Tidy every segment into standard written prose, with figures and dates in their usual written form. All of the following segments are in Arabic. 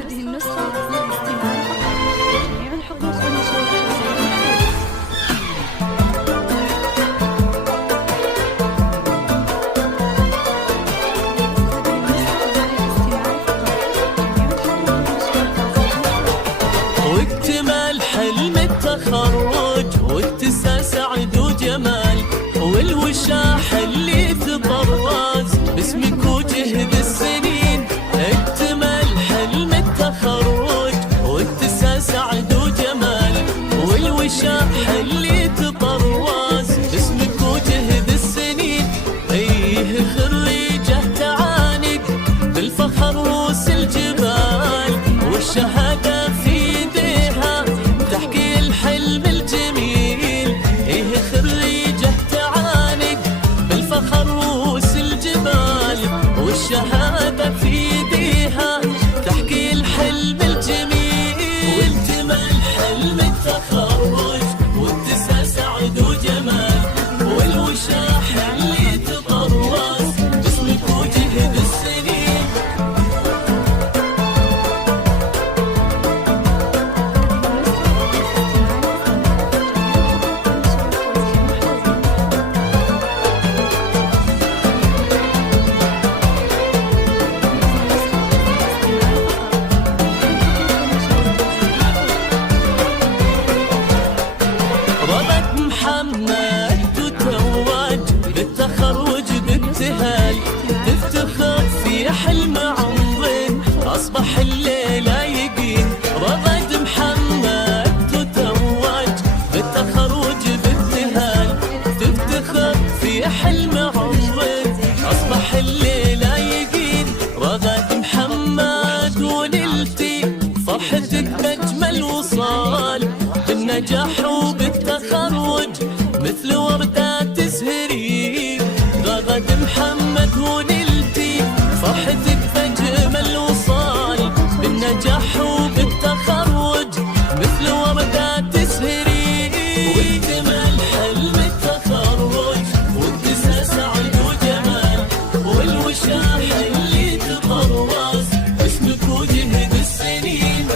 هذه النسخة للاستماع فقط. جميع الحقوق والنشر واكتمال حلم التخرج واتساع سعد وجمال، والوشاح اللي تطرز باسمك وجهد السنين. اكتمال حلم التخرج واتساع سعد وجمال، والوشاح اللي تطرز باسمك وجهد السنين. ايه خريجه تعانق بالفخر روس الجبال، والشهاده في ايديها تحكي الحلم الجميل. ايه خريجه تعانق بالفخر روس الجبال، والشهاده في ايديها تحكي الحلم الجميل. واكتمال حلم التخرج واتساع سعد وجمال، والوشاح اللي تطرز باسمك وجهد السنين. ربط محمد تتوج بالتخرج بابتهال، تفتخر في حلم عمرك أصبح الليلة يقين. ربط محمد تتوج بالتخرج بابتهال، تفتخر في حلم عمرك أصبح الليلة يقين. رغد محمد ونلتي فرحتك بأجمل وصال، بالنجاح وبالتخرج مثل وردة تزهري. رغد محمد ونلتي فرحتك بأجمل وصال، بالنجاح وبالتخرج مثل وردة تزهري. واكتمال حلم التخرج واتساع سعد وجمال، والوشاح اللي تطرز اسمك وجهد السنين.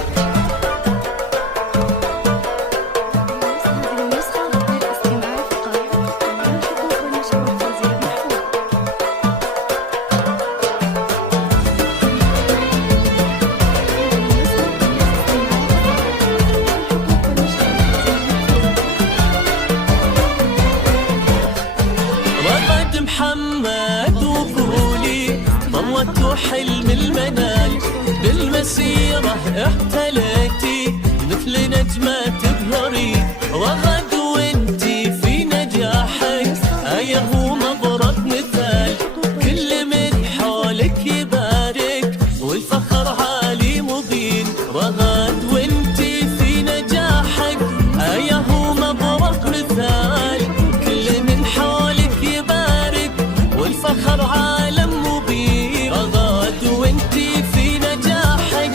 هذه النسخة للاستماع فقط. جميع الحقوق والنشر والتوزيع محفوظ. رغد محمد وقولي طوت حلم المنال، بالمسيرة احتليتي مثل نجمة تبهري. رغد وانتي في نجاحك آية ومضرب مثال، كل من حولك يبارك والفخر عالي مبين. رغد وانتي في نجاحك آية ومضرب مثال، كل من حولك يبارك والفخر عالم مبين. رغد وانتي في نجاحك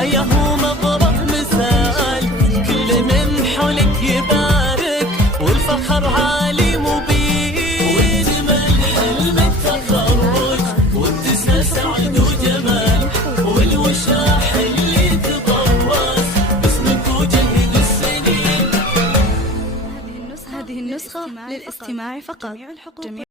آية ومضرب مثال، كل من حولك يبارك والفخر عالي مبين. واكتمال حلم التخرج واتساع سعد وجمال، والوشاح اللي تطرز باسمك وجهد السنين. هذه النسخة للاستماع فقط. جميع الحقوق